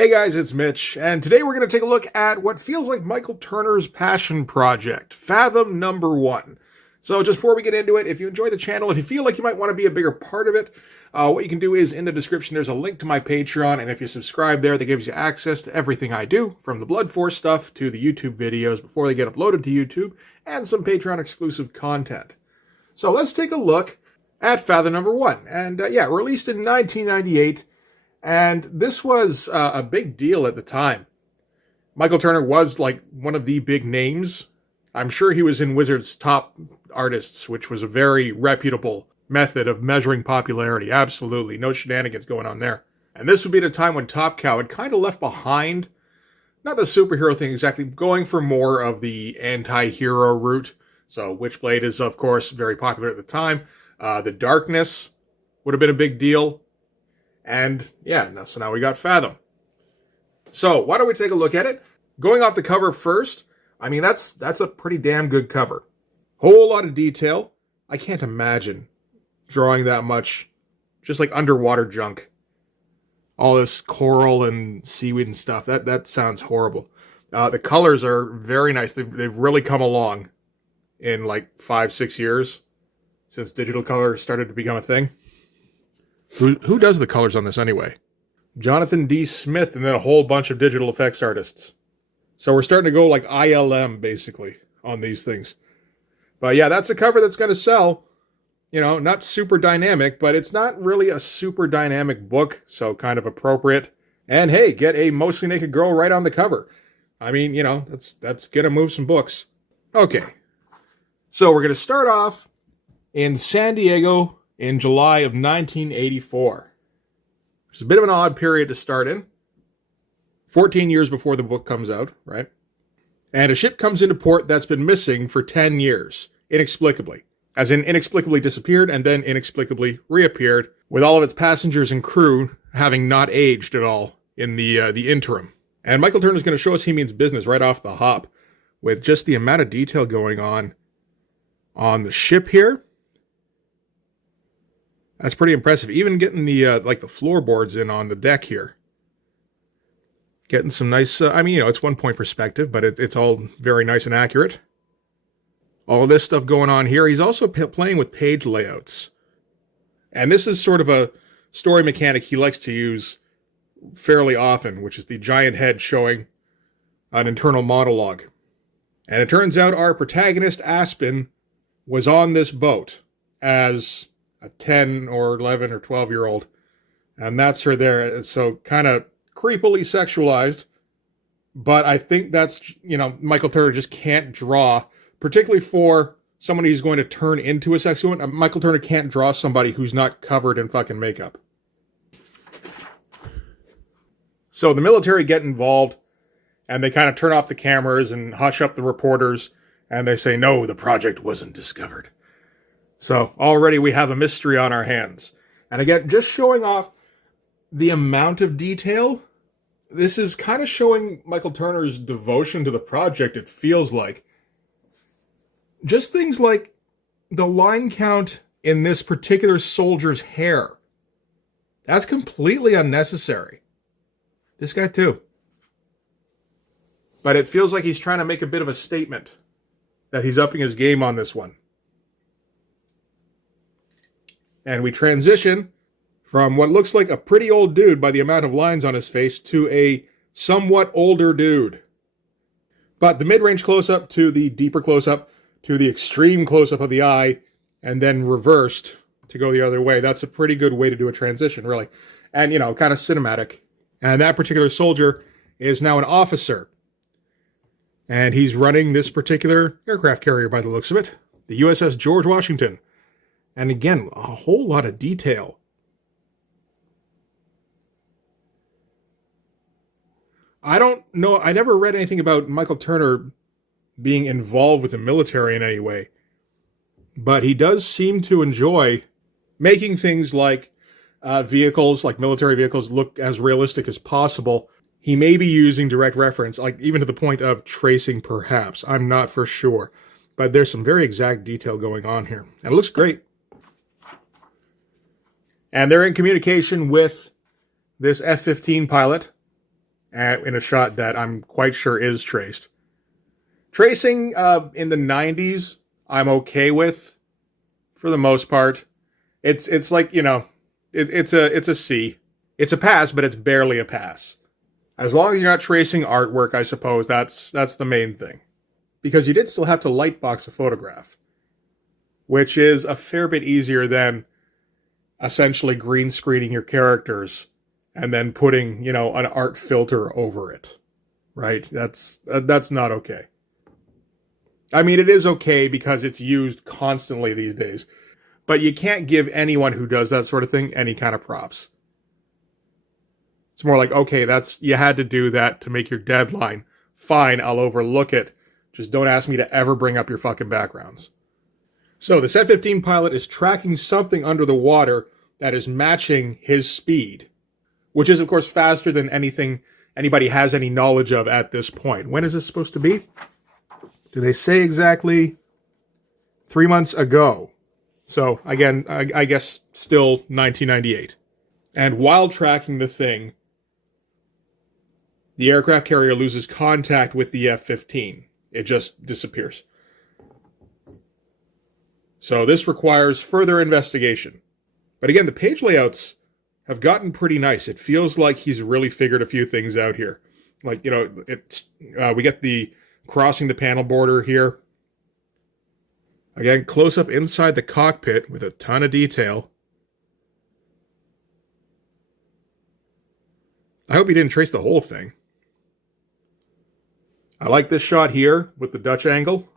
Hey guys, it's Mitch, and today we're going to take a look at what feels like Michael Turner's passion project, Fathom #1. So just before we get into it, if you enjoy the channel, if you feel like you might want to be a bigger part of it, what you can do is in the description there's a link to my Patreon, and if you subscribe there, that gives you access to everything I do, from the Blood Force stuff to the YouTube videos before they get uploaded to YouTube, and some Patreon exclusive content. So let's take a look at Fathom #1, and released in 1998. And this was a big deal at the time. Michael Turner was like one of the big names. I'm sure he was in Wizard's top artists, which was a very reputable method of measuring popularity. Absolutely. No shenanigans going on there. And this would be at a time when Top Cow had kind of left behind, not the superhero thing exactly, going for more of the anti-hero route. So Witchblade is, of course, very popular at the time. The Darkness would have been a big deal. And yeah, so now we got Fathom. So why don't we take a look at it? Going off the cover first, I mean, that's a pretty damn good cover. Whole lot of detail. I can't imagine drawing that much, just like underwater junk. All this coral and seaweed and stuff. That sounds horrible. The colors are very nice. They've really come along in like 5-6 years since digital color started to become a thing. Who does the colors on this anyway? Jonathan D. Smith and then a whole bunch of digital effects artists. So we're starting to go like ILM, basically, on these things. But yeah, that's a cover that's going to sell. You know, not super dynamic, but it's not really a super dynamic book, so kind of appropriate. And hey, get a mostly naked girl right on the cover. I mean, you know, that's going to move some books. Okay. So we're going to start off in San Diego in July of 1984. It's a bit of an odd period to start in. 14 years before the book comes out, right? And a ship comes into port that's been missing for 10 years, inexplicably. As in, inexplicably disappeared and then inexplicably reappeared, with all of its passengers and crew having not aged at all in the interim. And Michael Turner's going to show us he means business right off the hop, with just the amount of detail going on the ship here. That's pretty impressive. Even getting the like the floorboards in on the deck here. Getting some nice, I mean, you know, it's 1-point perspective, but it's all very nice and accurate. All this stuff going on here. He's also playing with page layouts. And this is sort of a story mechanic he likes to use fairly often, which is the giant head showing an internal monologue. And it turns out our protagonist, Aspen, was on this boat as a 10 or 11 or 12-year-old. And that's her there. So kind of creepily sexualized. But I think that's, you know, Michael Turner just can't draw, particularly for somebody who's going to turn into a sexy woman. Michael Turner can't draw somebody who's not covered in fucking makeup. So the military get involved, and they kind of turn off the cameras and hush up the reporters, and they say, no, the project wasn't discovered. So already we have a mystery on our hands. And again, just showing off the amount of detail, this is kind of showing Michael Turner's devotion to the project, it feels like. Just things like the line count in this particular soldier's hair. That's completely unnecessary. This guy too. But it feels like he's trying to make a bit of a statement that he's upping his game on this one. And we transition from what looks like a pretty old dude by the amount of lines on his face to a somewhat older dude. But the mid-range close-up to the deeper close-up to the extreme close-up of the eye and then reversed to go the other way. That's a pretty good way to do a transition, really. And, you know, kind of cinematic. And that particular soldier is now an officer. And he's running this particular aircraft carrier by the looks of it. The USS George Washington. And again, a whole lot of detail. I don't know. I never read anything about Michael Turner being involved with the military in any way. But he does seem to enjoy making things like vehicles, like military vehicles, look as realistic as possible. He may be using direct reference, like even to the point of tracing perhaps. I'm not for sure. But there's some very exact detail going on here. And it looks great. And they're in communication with this F-15 pilot in a shot that I'm quite sure is traced. Tracing in the 90s, I'm okay with, for the most part. It's like, it's a C. It's a pass, but it's barely a pass. As long as you're not tracing artwork, I suppose that's the main thing. Because you did still have to lightbox a photograph, which is a fair bit easier than essentially green screening your characters and then putting, an art filter over it. Right? That's not okay. I mean, it is okay because it's used constantly these days. But you can't give anyone who does that sort of thing any kind of props. It's more like, okay, you had to do that to make your deadline. Fine, I'll overlook it. Just don't ask me to ever bring up your fucking backgrounds. So the Set 15 pilot is tracking something under the water that is matching his speed, which is, of course, faster than anything anybody has any knowledge of at this point. When is this supposed to be? Do they say exactly? 3 months ago. So, again, I guess still 1998. And while tracking the thing, the aircraft carrier loses contact with the F-15. It just disappears. So this requires further investigation. But again, the page layouts have gotten pretty nice. It feels like he's really figured a few things out here. Like, we get the crossing the panel border here. Again, close up inside the cockpit with a ton of detail. I hope he didn't trace the whole thing. I like this shot here with the Dutch angle.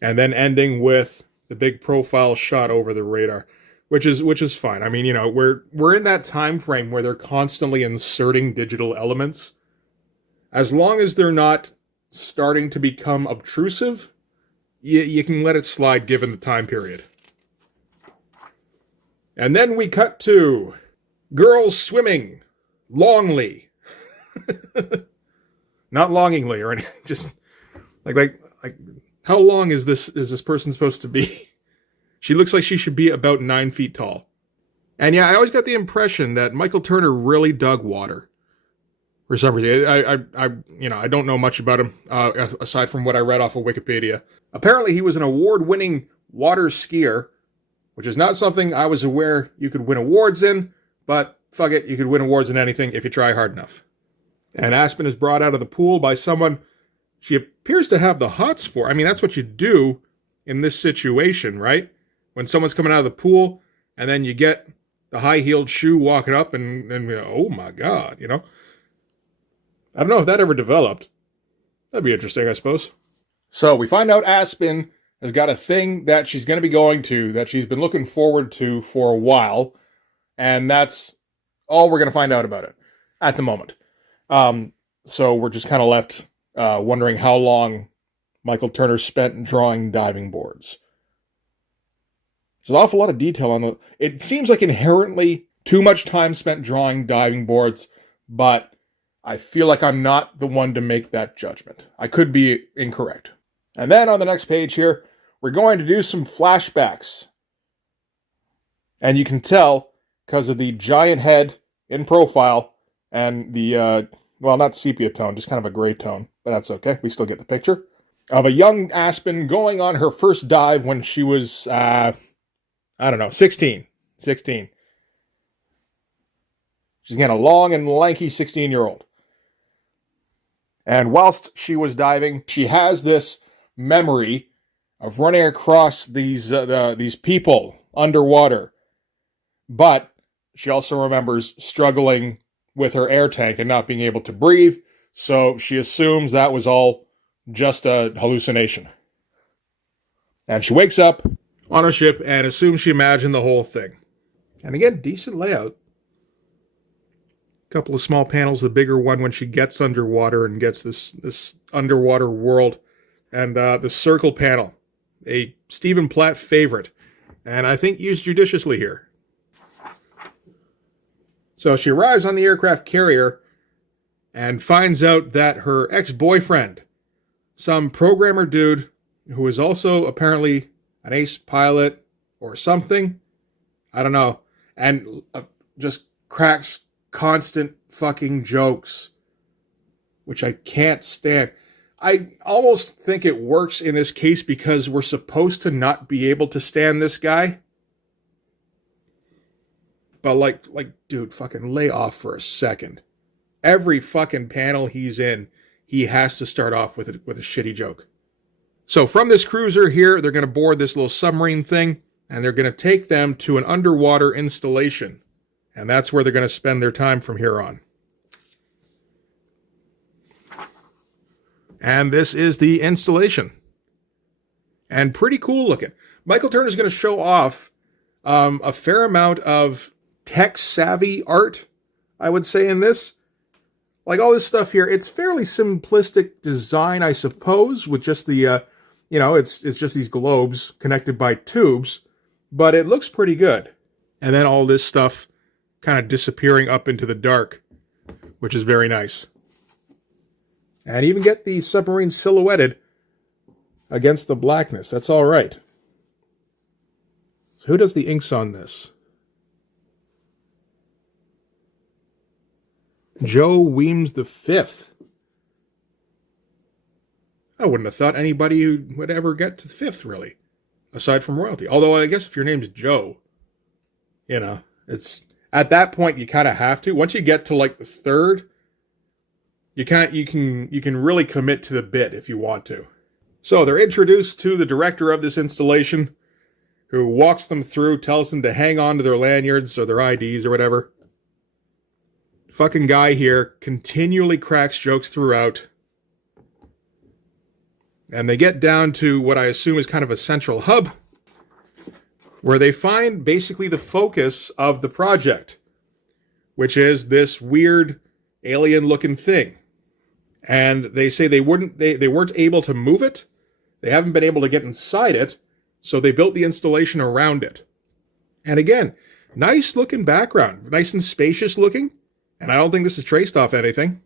And then ending with the big profile shot over the radar, which is fine. I mean, we're in that time frame where they're constantly inserting digital elements. As long as they're not starting to become obtrusive, you can let it slide given the time period. And then we cut to girls swimming longly. Not longingly or anything, just like how long is this person supposed to be? She looks like she should be about 9 feet tall. And yeah, I always got the impression that Michael Turner really dug water. For some reason, I don't know much about him aside from what I read off of Wikipedia. Apparently, he was an award-winning water skier, which is not something I was aware you could win awards in, but fuck it, you could win awards in anything if you try hard enough. And Aspen is brought out of the pool by someone she appears to have the hots for. I mean, that's what you do in this situation, right? When someone's coming out of the pool, and then you get the high-heeled shoe walking up, and oh my God, I don't know if that ever developed. That'd be interesting, I suppose. So we find out Aspen has got a thing that she's going to be going to, that she's been looking forward to for a while, and that's all we're going to find out about it at the moment. So we're just kind of left wondering how long Michael Turner spent drawing diving boards. There's an awful lot of detail on the... It seems like inherently too much time spent drawing diving boards, but I feel like I'm not the one to make that judgment. I could be incorrect. And then on the next page here, we're going to do some flashbacks. And you can tell, because of the giant head in profile, and the, not sepia tone, just kind of a gray tone. But that's okay, we still get the picture. Of a young Aspen going on her first dive when she was, 16. She's again a long and lanky 16-year-old. And whilst she was diving, she has this memory of running across these people underwater. But she also remembers struggling with her air tank and not being able to breathe, so she assumes that was all just a hallucination. And she wakes up on a ship and assumes she imagined the whole thing. And again, decent layout. Couple of small panels, the bigger one when she gets underwater and gets this underwater world. And the circle panel, a Stephen Platt favorite, and I think used judiciously here. So she arrives on the aircraft carrier and finds out that her ex-boyfriend, some programmer dude who is also apparently an ace pilot or something, I don't know, and just cracks constant fucking jokes which I can't stand. I almost think it works in this case because we're supposed to not be able to stand this guy. But like, dude, fucking lay off for a second. Every fucking panel he's in, he has to start off with a shitty joke. So from this cruiser here, they're going to board this little submarine thing, and they're going to take them to an underwater installation. And that's where they're going to spend their time from here on. And this is the installation. And pretty cool looking. Michael Turner's going to show off a fair amount of tech-savvy art, I would say, in this. Like all this stuff here, it's fairly simplistic design, I suppose, with just the, it's just these globes connected by tubes, but it looks pretty good. And then all this stuff kind of disappearing up into the dark, which is very nice. And even get the submarine silhouetted against the blackness. That's all right. So who does the inks on this? Joe Weems V. I wouldn't have thought anybody would ever get to the fifth, really, aside from royalty. Although I guess if your name's Joe, it's at that point you kind of have to. Once you get to like the third, you can really commit to the bit if you want to. So they're introduced to the director of this installation, who walks them through, tells them to hang on to their lanyards or their IDs or whatever. Fucking guy here continually cracks jokes throughout. And they get down to what I assume is kind of a central hub, where they find basically the focus of the project, which is this weird alien-looking thing. And they say they weren't able to move it. They haven't been able to get inside it, so they built the installation around it. And again, nice looking background, nice and spacious looking, and I don't think this is traced off anything.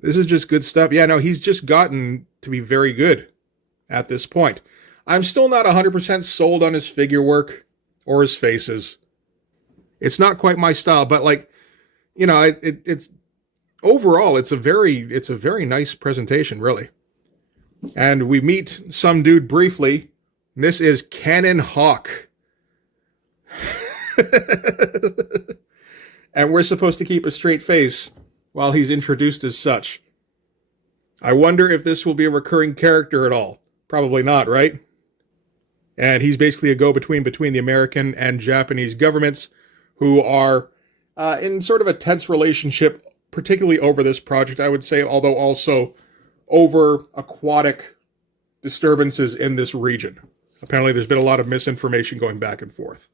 This is just good stuff. Yeah, no, he's just gotten to be very good at this point. I'm still not 100% sold on his figure work or his faces. It's not quite my style, but like, it's overall, it's a very nice presentation, really. And we meet some dude briefly. This is Cannon Hawk. And we're supposed to keep a straight face while he's introduced as such. I wonder if this will be a recurring character at all. Probably not, right? And he's basically a go-between between the American and Japanese governments, who are in sort of a tense relationship, particularly over this project, I would say, although also over aquatic disturbances in this region. Apparently there's been a lot of misinformation going back and forth.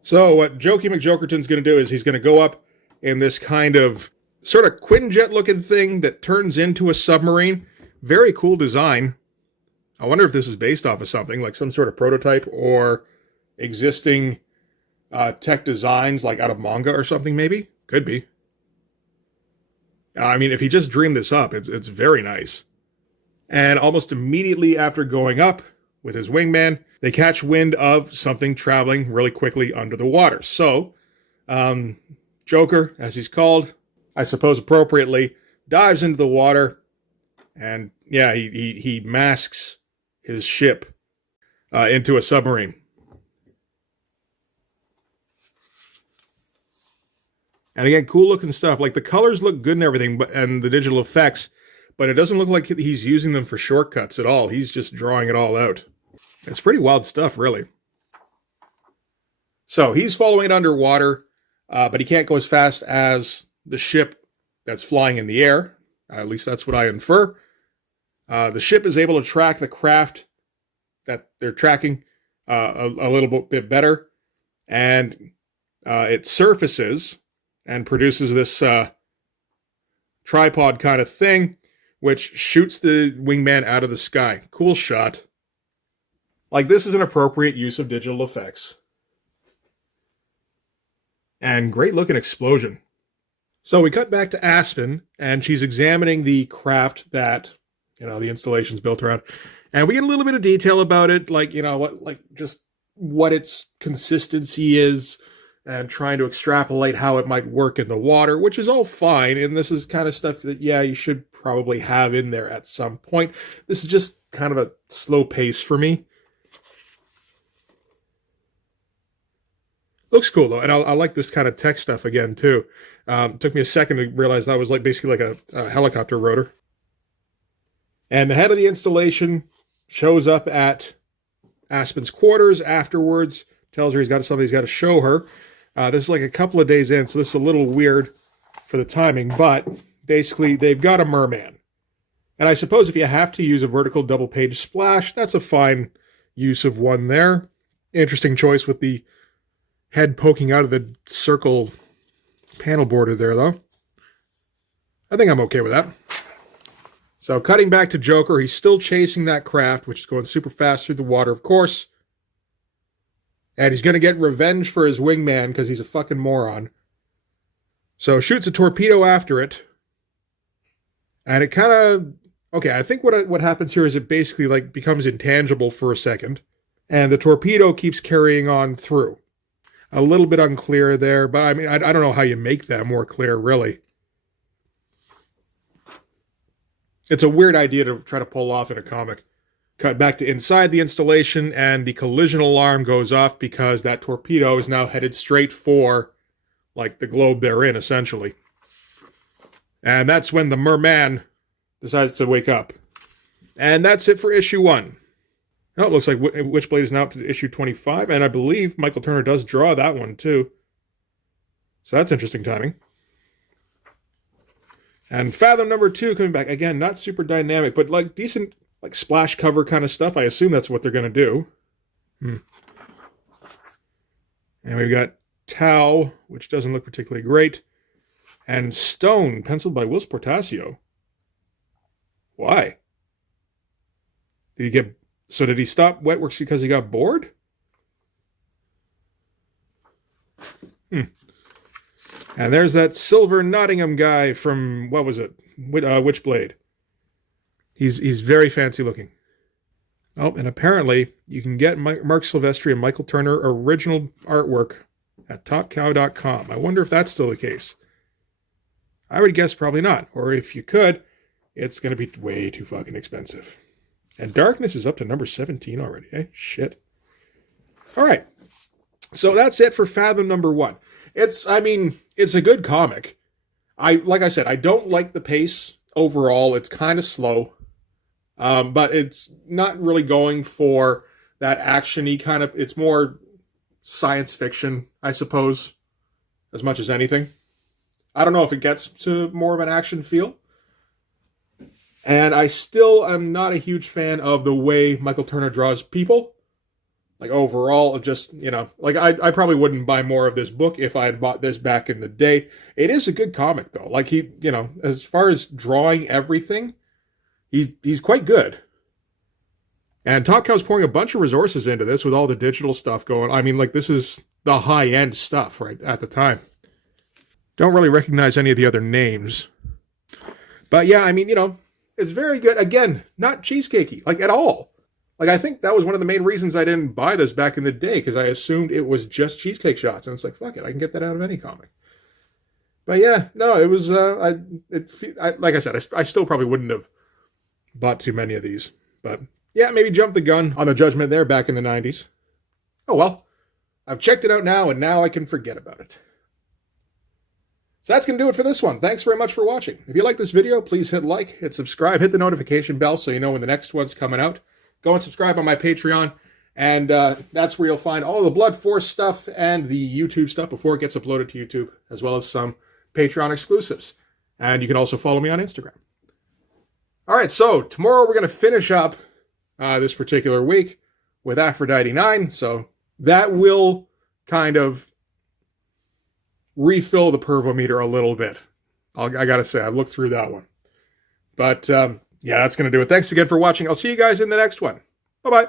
So what Jokey McJokerton's going to do is he's going to go up in this kind of sort of Quinjet-looking thing that turns into a submarine. Very cool design. I wonder if this is based off of something, like some sort of prototype or existing tech designs, like out of manga or something, maybe? Could be. I mean, if he just dreamed this up, it's very nice. And almost immediately after going up with his wingman, they catch wind of something traveling really quickly under the water. So, Joker, as he's called, I suppose appropriately, dives into the water, and yeah, he masks his ship into a submarine. And again, cool looking stuff. Like the colors look good and everything, and the digital effects, but it doesn't look like he's using them for shortcuts at all. He's just drawing it all out. It's pretty wild stuff, really. So he's following it underwater, but he can't go as fast as the ship that's flying in the air. At least that's what I infer. The ship is able to track the craft that they're tracking a little bit better, and it surfaces and produces this tripod kind of thing, which shoots the wingman out of the sky. Cool shot. Like, this is an appropriate use of digital effects. And great looking explosion. So we cut back to Aspen, and she's examining the craft that, the installation's built around. And we get a little bit of detail about it, like, just what its consistency is, and trying to extrapolate how it might work in the water, which is all fine. And this is kind of stuff that, yeah, you should probably have in there at some point. This is just kind of a slow pace for me. Looks cool, though, and I like this kind of tech stuff again, too. It took me a second to realize that was basically like a helicopter rotor. And the head of the installation shows up at Aspen's quarters afterwards, tells her he's got something he's got to show her. This is like a couple of days in, so this is a little weird for the timing, but basically they've got a merman. And I suppose if you have to use a vertical double-page splash, that's a fine use of one there. Interesting choice with the head poking out of the circle panel border there, though. I think I'm okay with that. So cutting back to Joker, he's still chasing that craft, which is going super fast through the water, of course. And he's going to get revenge for his wingman because he's a fucking moron. So shoots a torpedo after it. And it kind of... Okay, I think what happens here is it basically becomes intangible for a second. And the torpedo keeps carrying on through. A little bit unclear there, but I mean, I don't know how you make that more clear, really. It's a weird idea to try to pull off in a comic. Cut back to inside the installation, and the collision alarm goes off because that torpedo is now headed straight for, the globe they're in, essentially. And that's when the merman decides to wake up. And that's it for issue 1. Oh, it looks like Witchblade is now up to issue 25, and I believe Michael Turner does draw that one, too. So that's interesting timing. And Fathom number 2 coming back. Again, not super dynamic, but decent splash cover kind of stuff. I assume that's what they're going to do. And we've got Tau, which doesn't look particularly great. And Stone, penciled by Will Portasio. Why? Did he stop Wetworks because he got bored? And there's that Silver Nottingham guy from, what was it? Witchblade. He's very fancy looking. Oh, and apparently you can get Mark Silvestri and Michael Turner original artwork at topcow.com. I wonder if that's still the case. I would guess probably not. Or if you could, it's going to be way too fucking expensive. And Darkness is up to number 17 already, eh? Shit. All right. So that's it for Fathom number 1. It's a good comic. Like I said, I don't like the pace overall. It's kind of slow. But it's not really going for that action-y kind of... It's more science fiction, I suppose, as much as anything. I don't know if it gets to more of an action feel. And I still am not a huge fan of the way Michael Turner draws people. Overall, just, I probably wouldn't buy more of this book if I had bought this back in the day. It is a good comic, though. As far as drawing everything, he's quite good. And Top Cow's pouring a bunch of resources into this with all the digital stuff going. This is the high-end stuff right at the time. Don't really recognize any of the other names. But yeah, it's very good. Again, not cheesecakey, at all. I think that was one of the main reasons I didn't buy this back in the day, because I assumed it was just cheesecake shots. And it's fuck it, I can get that out of any comic. But yeah, no, it was, like I said, I still probably wouldn't have bought too many of these. But yeah, maybe jumped the gun on the judgment there back in the 90s. Oh well, I've checked it out now, and now I can forget about it. So that's going to do it for this one. Thanks very much for watching. If you like this video, please hit like, hit subscribe, hit the notification bell so you know when the next one's coming out. Go and subscribe on my Patreon, and that's where you'll find all the Blood Force stuff and the YouTube stuff before it gets uploaded to YouTube, as well as some Patreon exclusives. And you can also follow me on Instagram. All right, so tomorrow we're going to finish up this particular week with Aphrodite 9, so that will kind of refill the pervometer a little bit. I gotta say, I've looked through that one. But yeah, that's going to do it. Thanks again for watching. I'll see you guys in the next one. Bye-bye.